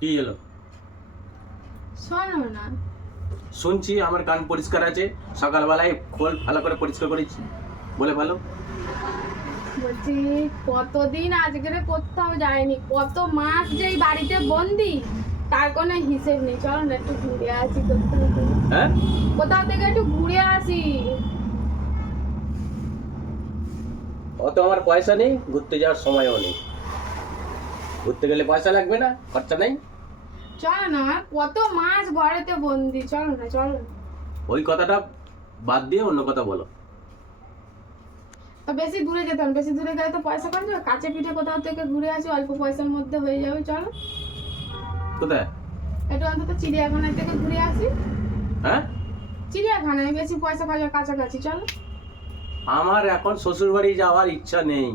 কি হলো? শোনো না। শুনছি, আমার কান পরিষ্কার আছে। সকালবেলায় খোল ভালো করে পরিষ্কার করেছি, বলে ভালো। বলছি কতদিন আজকের কোথাও যায়নি, কত মাস যে এই বাড়িতে বন্দি, তার কোনো হিসেব নেই। চলো না একটু ঘুরে আসি কোথাও থেকে। হ্যাঁ, কোথাও থেকে একটু ঘুরে আসি। অত আমার পয়সা নেই, ঘুরতে যাওয়ার সময়ও নেই। ঘুরতে গেলে পয়সা লাগবে না, খরচা নেই। চলো না, কত মাস ঘরেতে বন্দি, চলো না চলো না। ওই কথাটা বাদ দিয়ে অন্য কথা বলো। তো বেশি দূরে যেতাম, বেশি দূরে গেলে তো পয়সা কম যাবে। কাছে পিঠে কোথাও থেকে ঘুরে আসি, অল্প পয়সার মধ্যে হয়ে যাবে। চলো কোথায়? একটু অন্তত চিড়িয়াখানায় থেকে ঘুরে আসি। হ্যাঁ, চিড়িয়াখানায় বেশি পয়সা খরচা, কাছাকাছি চলো। আমার এখন শ্বশুর বাড়ি যাওয়ার ইচ্ছা নেই।